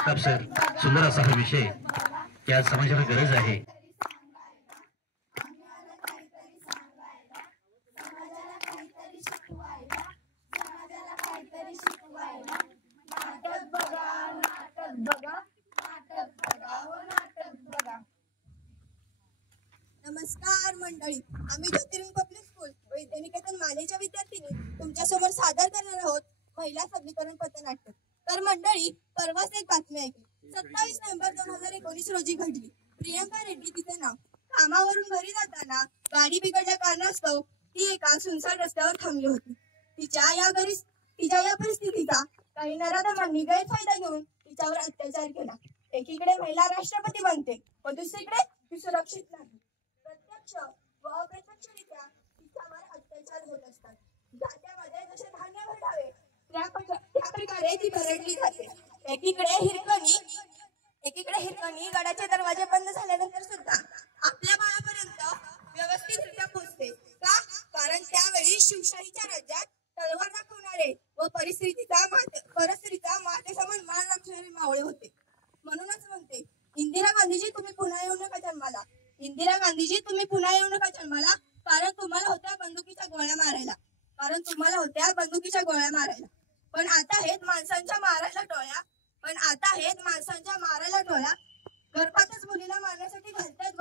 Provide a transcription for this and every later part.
Jagtap sir, सुंदर असा हा विषय या समाजाला गरज आहे. नमस्कार मंडळी, आम्ही ज्योतिर्लिंग पब्लिक स्कूल वैद्यनिकेतन मालेच्या विद्यार्थिनी तुमच्यासमोर सादर करणार आहोत महिला सबलीकरण पथनाट्य. तर मंडळी, परवाच एक बातमी ऐकली. 27 नोव्हेंबर 2019 रोजी घडली. प्रियंका रेड्डी तिचे नाव. कामावरून घरी जाताना गाडी बिघडल्या कारणास्तव ती एका सुनसान रस्त्यावर थांबली होती. तिच्या या परिस्थितीचा काही नराधमांनी गैरफायदा घेऊन तिच्यावर अत्याचार केला. एकीकडे महिला राष्ट्रपती बनते व दुसरीकडे ती सुरक्षित नाही. प्रत्यक्ष व अप्रत्यक्षरित्या तिच्यावर अत्याचार होत असतात. जात्यामध्ये जसे धान्य भरडावे त्या प्रकारे ती भरडली जाते. एकीकडे हिरकणी गडाचे दरवाजे बंद झाल्यानंतर सुद्धा आपल्या बाळापर्यंत व्यवस्थितरित्या पोहोचते का? कारण त्यावेळी शिवशाहीच्या राज्यात तलवार दाखवणारे व परिस्थितीचा मातेसमान मान राखणारे मावळे होते. म्हणूनच म्हणते, इंदिरा गांधीजी तुम्ही पुन्हा येऊ नका जन्माला. इंदिरा गांधीजी तुम्ही पुन्हा येऊ नका जन्माला. कारण तुम्हाला होत्या बंदुकीच्या गोळ्या मारायला. पण आता आहेत माणसांच्या मारायला टोळ्या. गर्भातच मुलीला मारण्यासाठी घालतात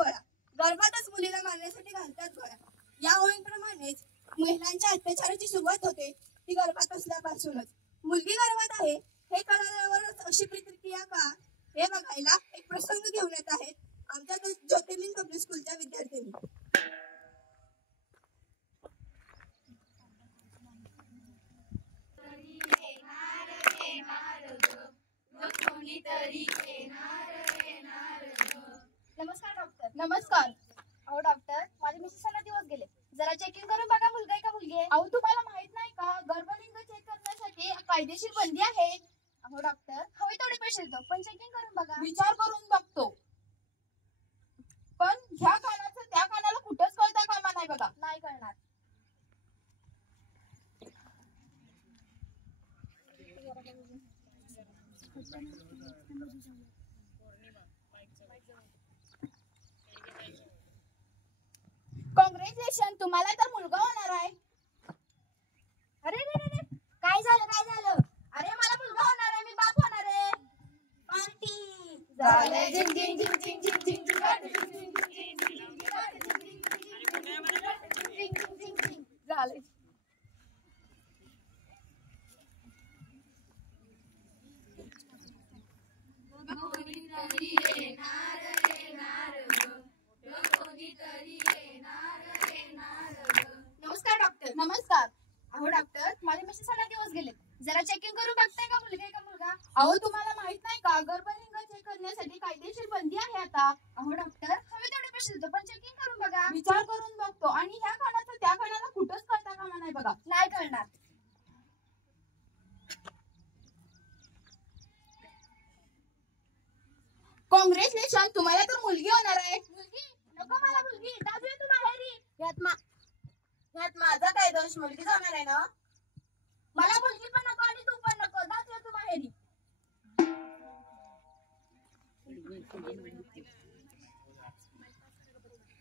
गोळ्या. या ओळींप्रमाणेच महिलांच्या अत्याचाराची सुरुवात होते ती गर्भात असल्यापासूनच. मुलगी गर्भात आहे हे कळल्यावरच अशी प्रतिक्रिया का, हे बघायला एक प्रसंग घेऊन येत आहेत आमच्या ज्योतिर्लिंग पब्लिक स्कूलच्या विद्यार्थ्यांनी. नमस्कार डॉक्टर. नमस्कार. अहो डॉक्टर, माझ्या मिसेसला दिवस गेले. जरा चेकिंग करून बघा मुलगा आहे का मुलगी आहे. अहो तुम्हाला माहित नाही का, गर्भलिंग चेक करण्यासाठी कायदेशीर बंदी आहे. अहो डॉक्टर, हवे तेवढे पैसे देतो, पण चेकिंग करून बघा. विचार करून बघतो, पण ह्या कानाचं त्या कानाला कुठंच कळता कामा नाही बघा. नाही कळणार. कॉंग्रॅच्युलेशन, तुम्हाला तर मुलगा होणार आहे. अरे काय झालं? अरे मला मुलगा होणार आहे, मी बाप होणार आहे. पार्टी झालं. नमस्कार डॉक्टर. नमस्कार. अहो डॉक्टर, माझ्या मिसेसला दिवस गेले. जरा चेकिंग करून बघताय का मुलगा आहे का मुलगा. अहो तुम्हाला माहित नाही का, गर्भलिंग चेक करण्यासाठी कायदेशीर बंदी आहे आता. अहो डॉक्टर, हवे तेवढे पैसे देतो, पण चेकिंग करून बघा. विचार करून बघतो, आणि ह्या कानाचं त्या कानाला कुठंच कळता कामा नाही बघा. नाही कळणार. कॉंग्रॅच्युलेशन, तुम्हाला तर मुलगी होणार आहे. मुलगी नको मला मुलगी. दादू तू माहेरी. यात माझा काय दोष, मुलगी होणार आहे ना. मला मुलगी पण नको आणि तू पण नको. दादू तू माहेरी.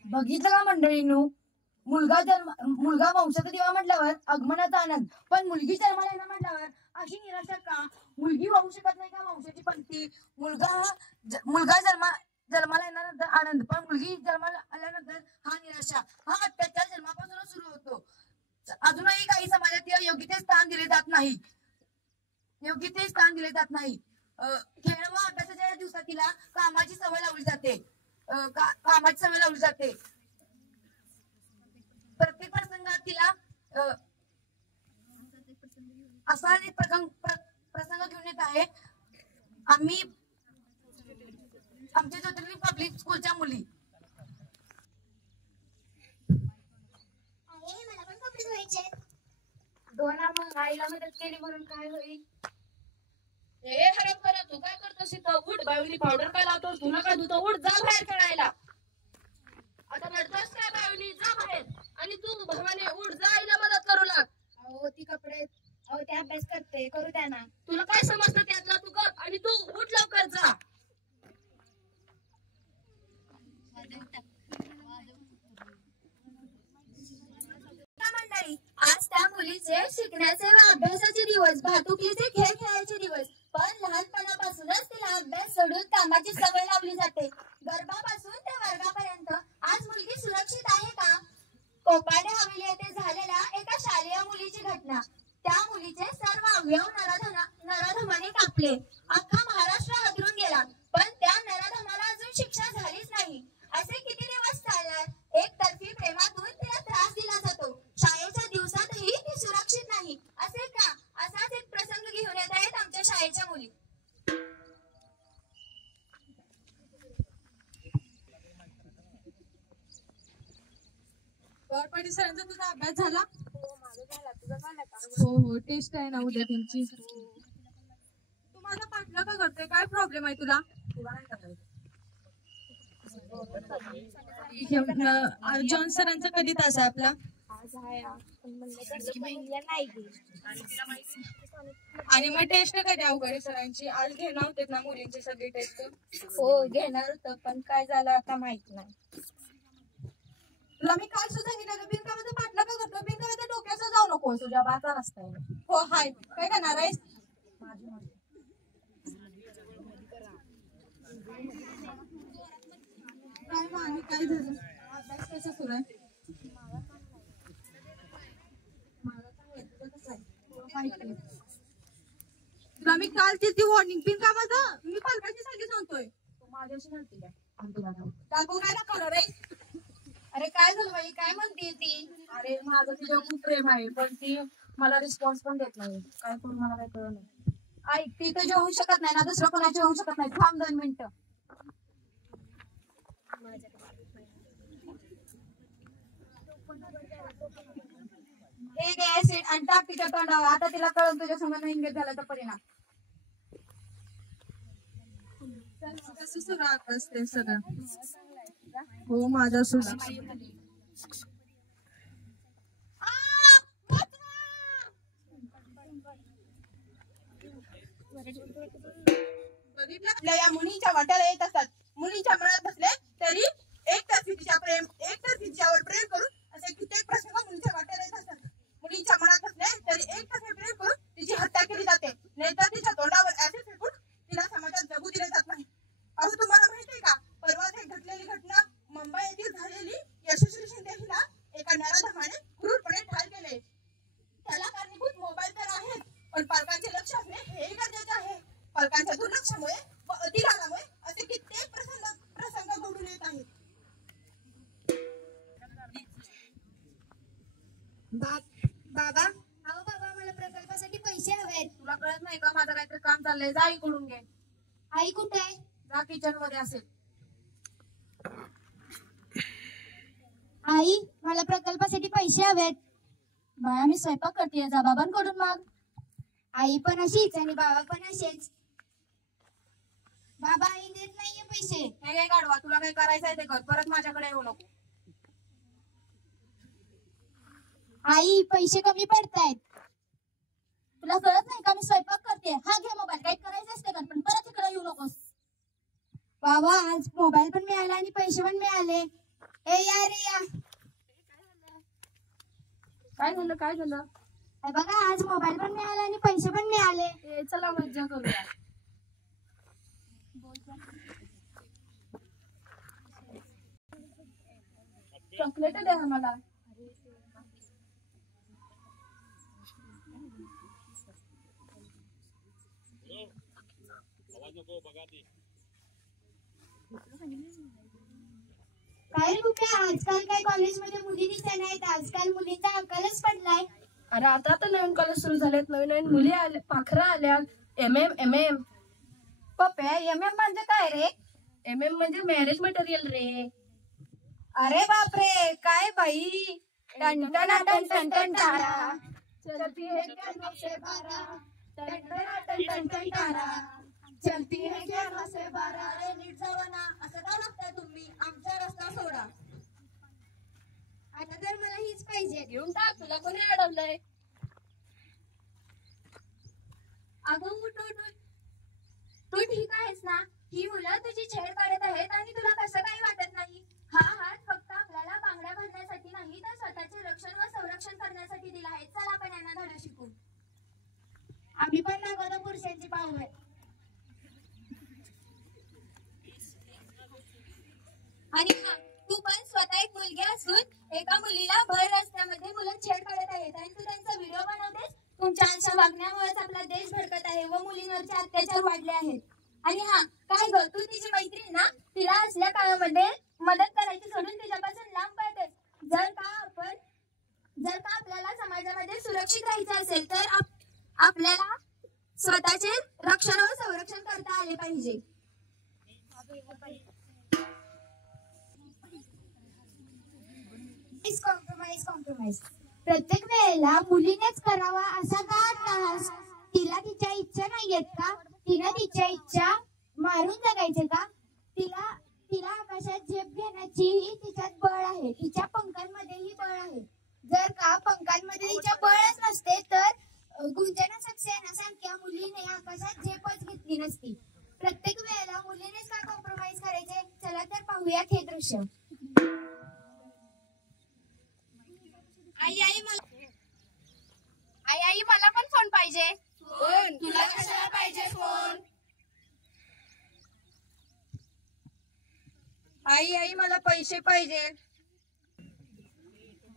बघितलं का मंडळींनो, मुलगा वंशाचा दिवा म्हटल्यावर आगमनाचा आनंद, पण मुलगी जन्माला येणं म्हटल्यावर अशी निराशा का. मुलगी होऊ शकत नाही का वंशाची पंक्ती. मुलगा जन्माला येण्यानंतर आनंद, पण मुलगी जन्माला आल्यानंतर हा निराशा. हा अत्याचार जन्मापासूनच सुरू होतो. अजूनही काही समाजात योग्य ते स्थान दिले जात नाही. खेळ व अभ्यासाच्या दिवसात तिला कामाची सवय लावली जाते. प्रत्येक प्रसंगात तिला असा एक प्रसंग घेऊन येत आहे आम्ही आमच्या ज्योतिर्लिंग पब्लिक स्कूलच्या मुली. मला पण कपडे धुवायचे. मग आईला मदत केली म्हणून काय होईल. तू काय करतोस इथं. उठ, बायोनी पावडर काय लावतोस, तुला काय धुतो. उठ, जा बाहेर खेळायला. आता रडतोस काय बायोनी, जा बाहेर. आणि तू भवाने उठ, जा आईला मदत करू लाग. अहो ती कपडे, अहो ते अभ्यास करते, करू द्या ना. तुला काय समजतं त्यातला, तू कर. आणि तू उठ लवकर, जा. आमचे शिकण्याचे व अभ्यासाचे दिवस, भातुकलीचे खेळ खेळायचे दिवस. पण लहानपणापासूनच तिला अभ्यास सोडून कामाची सवय लावली जाते. गर्भापासून ते वर्गापर्यंत. आज मुलगी सुरक्षित आहे का? कोपाडे हवेली येथे झालेल्या एका शालेय मुलीची घटना. त्या मुलीचे सर्व अवयव नराधमाने कापले. अख्खा महाराष्ट्र हादरून गेला. पण त्या नराधमाला अजून शिक्षा झालीच नाही. असे किती दिवस चालणार? एकतर्फी प्रेमातून तिला त्रास दिला जातो. शाळेच्या दिवसातही ती सुरक्षित नाही. असे का? असाच एक प्रसंग घेऊन येत आहेत आमच्या शाळेच्या मुली. गौरपाटी सरांचा तुझा अभ्यास झाला? हो टेस्ट आहे ना उद्या त्यांची. तू माझा पाठला का करते? काय प्रॉब्लेम आहे तुला? जॉन सरांचा कधी तास आहे आपला? आणि मग टेस्ट कधी अवघड सरांची? आज घेणार होते ना मुलींची सगळी टेस्ट? हो घेणार होतं, पण काय झालं आता माहित नाही. तुला मी काल सुद्धा सांगितलं बिनकामाचं पाठला का करतो? बिनकामाच्या डोक्याचं जाऊ नको. तुझ्या बाचा रस्ता आहे. हो हाय. काय करणार आहेस? काय मग आणि काय झालं? अभ्यास कसा सुरू आहे? तुला मी काल ती वॉर्निंग बिनकामाचं मी पालकाची सारखी सांगतोय. माझ्याशी नव्हती काय? दाखव काय दाखवणार आहे? अरे काय झालं बाई? काय म्हणते ती? अरे माझं तिच्यावर खूप प्रेम आहे, पण ती मला रिस्पॉन्स पण देत नाही. काय करू मला काय कळलं नाही. ऐक, ती तुझी होऊ शकत नाही ना, दुसरं कोणाची होऊ शकत नाही. थांब 2 मिनिटं. हे घे ऍसिड आणि टाक तिच्या तोंडावर. आता तिला कळून तुझ्या समोर एंगेज झाल्याचा परिणाम. कसं सुरू अभ्यास ते सगळं? हो माझा सुद्धा. बघितलं या मुलींच्या वाट्याला येत असतात. मुलींच्या मनात बसले तरी एकतर्फी तिच्यावर प्रेम करून असे कित्येक प्रसंग मुलींच्या वाट्याला येत असतात. मुलींच्या मनात बसले तरी एकतर्फी प्रेम करून तिची हत्या केली जाते. नाहीतर तिच्या तोंडावर ऍसिड फेकून तिला समाजात जगू दिले जात नाही. अहो तुम्हाला माहितीये का? परवाच एक घडलेली घटना मुंबई येथील झालेली. यशस्वी शिंदे हिला एका नराधमाने क्रूरपणे ठार केले. त्याला कारणीभूत मोबाईल तर आहेच, पण पालकांचे लक्ष असणे हेही गरजेचे आहे. पालकांच्या दुर्लक्षामुळे व अधिकारामुळे असे कित्येक प्रसंग घडून येत आहेत. बाबा, अहो बाबा, मला प्रकल्पासाठी पैसे हवेत. तुला कळत नाही का? माझं काहीतरी काम चाललंय. जा इकडून घे. आई कुठे आहे? जा किचन मध्ये असेल. आई, मला प्रकल्पासाठी पैसे हवेत. बाळा, मी स्वयंपाक करते, जा बाबांकडून माग. आई पण अशीच आणि बाबा पण असेच. बाबा, आई देत नाहीये पैसे. हे काय काढवा, तुला काय करायचंय ते कर. परत माझ्याकडे येऊ नको. आई, पैसे कमी पडतायत. तुला कळत नाही का? मी स्वयंपाक करते. हा घे मोबाईल. काही करायचं असते का? पण परत इकडे येऊ नकोस. बाबा, आज मोबाईल पण मिळाला आणि पैसे पण मिळाले. ए या रे या. काय झालं? काय झालं? हे बघा, आज मोबाईल पण मिळाला आणि पैसे पण मिळाले. चला मज्जा करूया. चॉकलेट द्या मला. काय रे बुक्या, आजकाल काय कॉलेजमध्ये मुली दिसत नाहीत. आजकाल मुलींचा अक्कलच पडलाय. अरे आता तर नवीन कॉलेज सुरू झालेत. नवीन नवीन मुली आल्या, पाखरा आल्या. MM पप्प्या, MM म्हणजे काय रे? MM म्हणजे मॅरेज मटेरियल रे. अरे बापरे, काय बाई. टन टन टन टन टन तारा, चलती है क्या से बारा. टन टन टन टन तारा, चलती है क्या से बारा. अरे नीट जावा ना. असं का लागताय तुम्ही? आमचा रस्ता सोडा. आता तर मला हीच पाहिजे. घेऊन टाक, तुला कोणी अडवलंय? अगं उठ उठ उठ. तू ठीक आहेस ना? ही मुलं तुझी छेड काढत आहेत आणि तुला कसं काही वाटत नाही. हा हात फक्त आपल्याला बांगड्या बांधण्यासाठी नाही, नाही तर स्वतःचे रक्षण व संरक्षण करण्यासाठी दिला आहे. चला आपण यांना धडा शिकू. आम्ही पण लागवतो पुरुषांची पाहूया. आणि हा, तू पण स्वतः एक मुलगी असून एका मुलीला भर रस्त्यामध्ये मुलं छेड काढत आहेत आणि तू त्यांचा व्हिडिओ बनवतेस. तुमच्या अशा वागण्यामुळेच आपला देश भडकत आहे व मुलींवरचे अत्याचार वाढले आहेत. आणि हा, काय ग, तू तिची मैत्रीण ना, तिला असल्या काळामध्ये मदत करायची सोडून तिच्यापासून लांब पळतेस. जर का आपल्याला समाजामध्ये सुरक्षित राहायचं असेल तर आपल्याला स्वतःचे रक्षण व संरक्षण करता आले पाहिजे. कॉम्प्रोमाइज प्रत्येक वेळेला मुलीनेच करावा असा का त्रास? तिला तिच्या इच्छा नाहीयेत का? तिला तिच्या इच्छा मारून जगायचे का? तिला आकाशात झेप घेण्याची तिच्यात बळ आहे. तिच्या पंखांमध्येही बळ आहे. जर का पंखांमध्ये तिच्या बळच नसते तर गुंजना सक्सेना सारख्या मुलीने आकाशात झेपच घेतली नसती. प्रत्येक वेळेला मुलीनेच का कॉम्प्रोमाइज करायचे? चला तर पाहूयात हे दृश्य. आई मला पण फोन पाहिजे. फोन तुला कशाला पाहिजे फोन? आई मला पैसे पाहिजे.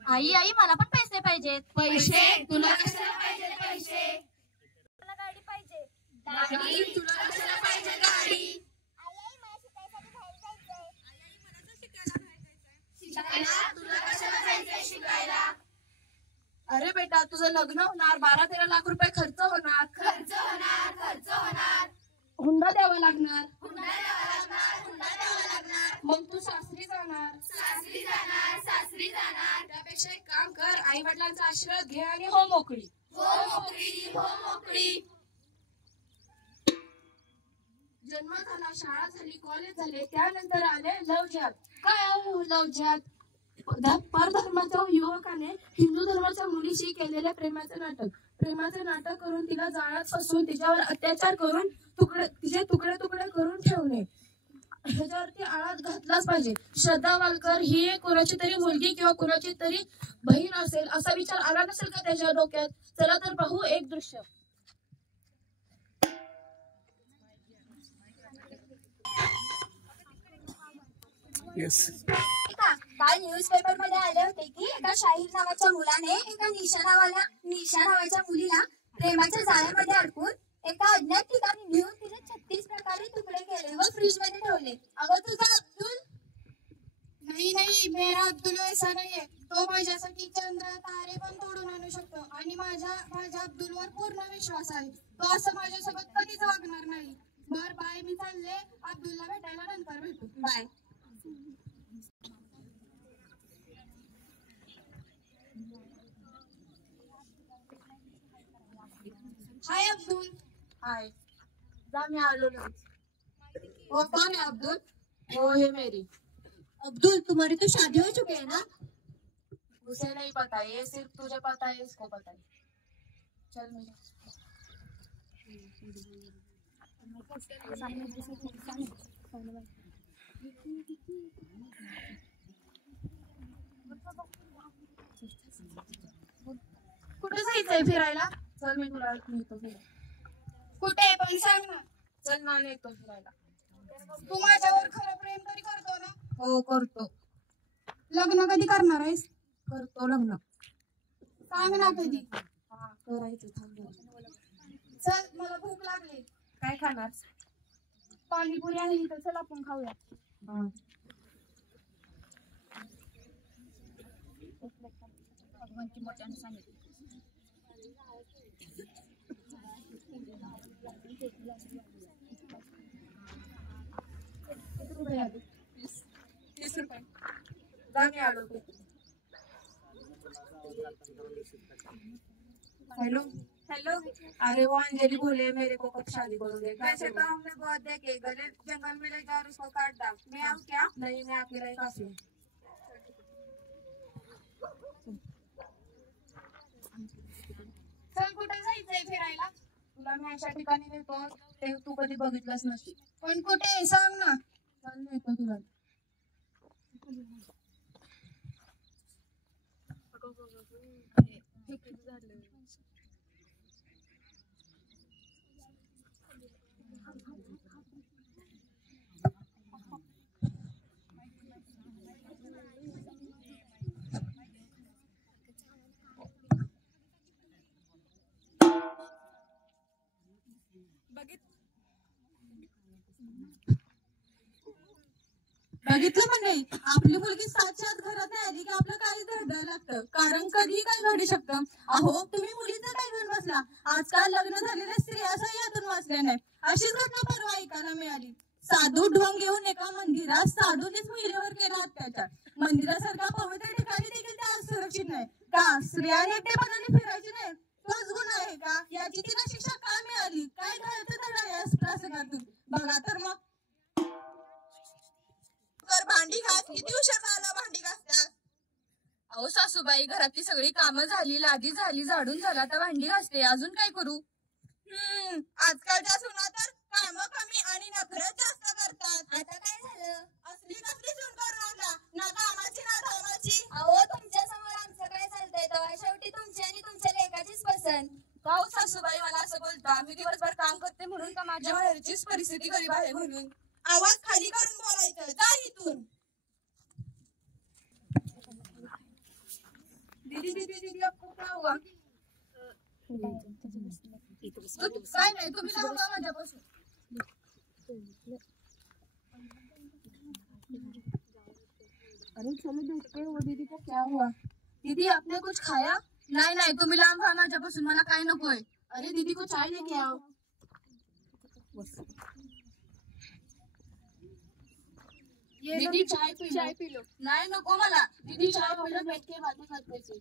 आई मला पण पैसे पाहिजेत. पैसे तुला कशाला पाहिजे? पैसे मला गाडी पाहिजे. गाडी तुला कशाला पाहिजे? गाडी शिकायला तुला कशाला जायचंय शिकायला? अरे बेटा, तुझं लग्न होणार, 12-13 लाख रुपये खर्च होणार. हुंडा द्यावा लागणार. मग तू सासरी जाणार. त्यापेक्षा एक काम कर, आई वडिलांचा आशीर्वाद घे आणि हो मोकळी. जन्म झाला, शाळा झाली, कॉलेज झाले, त्यानंतर आले लवजात. काय लवजात? परधर्माच्या युवकाने हिंदू धर्माच्या मुलीशी केलेले प्रेमाचे नाटक करून तिला जाळ्यात फसवून तिच्यावर अत्याचार करून तिचे तुकडे करून ठेवणे. ह्याच्यावरती आळा घातलाच पाहिजे. श्रद्धा वालकर ही एक कुणाची तरी मुलगी किंवा कुणाची तरी बहीण असेल असा विचार आला नसेल का त्याच्या डोक्यात? चला तर पाहू एक दृश्य. काल न्यूजपेपर मध्ये आले होते की एका शाहीर नावाच्या मुलाने एका निशा नावाच्या मुलीला प्रेमाच्या जाळ्यामध्ये अडकून एका अज्ञात ठिकाणी नेऊन तिने 36 प्रकारे तुकडे केले व फ्रीज मध्ये ठेवले. अगं तुझा अब्दुल? नाही, मेरा अब्दुल वैसा नाहीये. तो माझ्यासाठी चंद्र तारे पण तोडून आणू शकतो आणि माझ्या अब्दुलवर पूर्ण विश्वास आहे. तो असं माझ्यासोबत कधीच वागणार नाही. बर बाय, मी चालले. अब्दुलला भेटायला नंतर भेटू. बाय. हाय अब्दुल. हाय. जा, मी आलो ना. वो कौन है अब्दुल? वो है मेरी. अब्दुल, तुम्हारी तो शादी हो चुकी है ना? उसे नहीं पता, ये सिर्फ तुझे पता है, इसको पता है. चल मेरे. कुठे जायचंय फिरायला? चल मी तुला नेतो फिरायला. कुठे पण सांग ना. चल ना, नेतो फिरायला. तू माझ्यावर खरं प्रेम तरी करतो ना? हो, करतो. लग्न कधी करणार आहेस? करतो लग्न. सांग ना कधी. हा, करायचं. थांब. चल, मला भूक लागली. काय खाणार? पाणीपुरी आहे तर चल आपण खाऊया. हा. ₹30. जा, मी आलो. हेलो. अरे वो अंजलि बोले मेरे को कब शादी करोगे? वैसे तो हमने बहुत देखे, गले जंगल में ले जाओ, उसको काट डाल. मैं आऊँ क्या? नहीं, मैं अकेला ही काफी हूँ. चल, कुठे जायचंय फिरायला? तुला मी अशा ठिकाणी नेतो ते तू कधी बघितलंच नसती. पण कुठे सांग ना. चल, नेतो तुला. बघितलं मंडळी, आपली मुलगी 7च्या आत घरात नाही आली की आपलं काही घडायला लागतं, कारण कधी काय घडू शकतं. अहो, तुम्ही मुलीचं काय घेऊन बसला? आजकाल लग्न झालेल्या स्त्रिया यातून वाचल्या नाही. अशीच घटना परवा ऐकायला मिळाली. साधू ढोंग घेऊन एका मंदिरात साधूनेच महिलेवर केला अत्याचार. मंदिरासारख्या पवित्र ठिकाणी देखील त्या सुरक्षित नाही का? स्त्रियांनी एकटेपणाने फिरायची नाही, तोच गुन्हा आहे का? याची तिला शिक्षा का मिळाली? काय घालतं धडा या प्रसंगातून? बघा तर मग. भांडी घास, किती उशीर झाला भांडी घासत्यास? अहो सासूबाई, घरातली सगळी कामं झाली, लादी झाली, झाडून झाला, आता भांडी घासते. अजून काय करू? आजकालच्या सुना तर कामं कमी आणि नखरच जास्त करतात. आता काय झालं? असली कसली सून करून आणला, ना कामाची ना धामाची. अहो, तुमच्या समोर आमचं काय चालतंय तेव्हा? शेवटी तुमची आणि तुमच्या लेकाचीच पसंत. का सासूबाई मला असं बोलता? मी दिवसभर काम करते म्हणून का माझ्या बाहेरचीच परिस्थिती गरीब आहे म्हणून? आवाज खाली करून बोलायचं, जा इथून. दीदी दीदी दीदी, आपको क्या हुआ? काय नाही, तुम्ही लावा का माझ्यापासून? अरे चलो देखते हैं वो दीदी को क्या हुआ. दीदी आपने कुछ खाया? नाही नाही, तुम्ही लांब व्हा माझ्यापासून, मला काय नकोय. अरे दीदी को चाय लेके आओ. दीदी चाय पी लो. नाही नको मला. दीदी चाय पहले बैठ के बातें करते थे.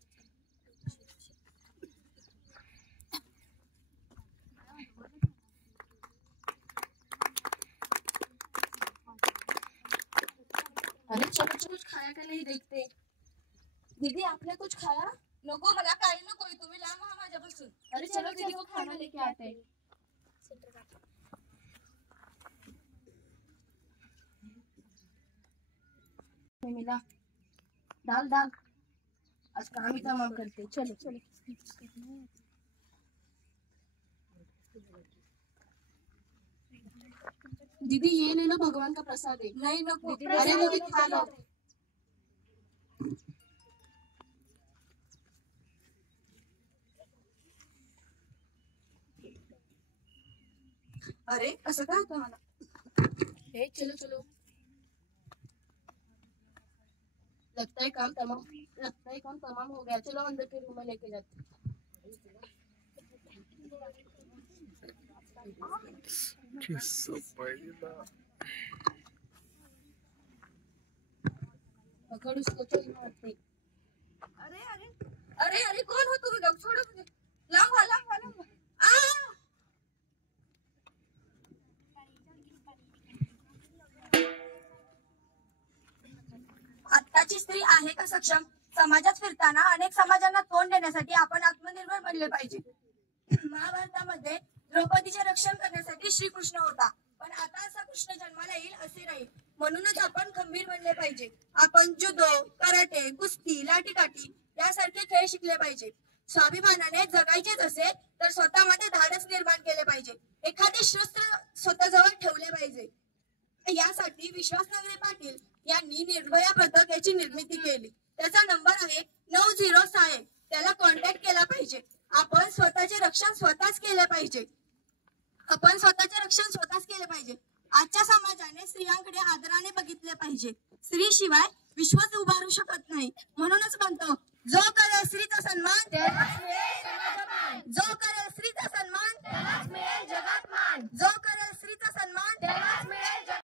अरे चलो चलो, कुछ खाया का नहीं देखते. दीदी आपने कुछ खाया? नको, मला काही नकोय, तुम्ही लांब व्हा माझ्यापासून. अरे चलो दीदी को खाना लेके आते हैं. मिला दाल दाल, आज काम ही तमाम करते. चलो चलो. दीदी ये ले लो, भगवान का प्रसाद है. नाही नको. अरे दीदी खा लो. अरे असं काय होतं मला? हे चलो चलो. लगता है काम तमाम हो गया. चलो अंदर के रूम में लेके जाते. पकड़ उसको, चल मारते. अरे अरे अरे अरे, कोण हो तुम्ही? लोक सोडा मुझे. लांब व्हा, लांब व्हा, लांब व्हा. आत्ताची स्त्री आहे का सक्षम? समाजात फिरताना अनेक समाजांना तोंड देण्यासाठी आपण आत्मनिर्भर बनले पाहिजे. महाभारतामध्ये द्रौपदीचे रक्षण करण्यासाठी श्रीकृष्ण होता, पण आता असा कृष्ण जन्माला येईल असे नाही. म्हणूनच आपण खंबीर बनले पाहिजे. आपण जुदो, कराटे, कुस्ती, लाठीकाठी यासारखे खेळ शिकले पाहिजे. स्वाभिमानाने जगायचेच असेल तर स्वतःमध्ये धाडस निर्माण केले पाहिजे. एखादे शस्त्र स्वतःजवळ ठेवले पाहिजे. यासाठी विश्वास नांगरे पाटील यांनी निर्भया पथक याची निर्मिती केली. त्याचा नंबर आहे 9061. त्याला कॉन्टॅक्ट केला पाहिजे. आपण स्वतःचे रक्षण स्वतःच केले पाहिजे. आजच्या समाजाने स्त्रियांकडे आदराने बघितले पाहिजे. स्त्री शिवाय विश्वच उभारू शकत नाही. म्हणूनच म्हणतो, जो करे स्त्रीचा सन्मान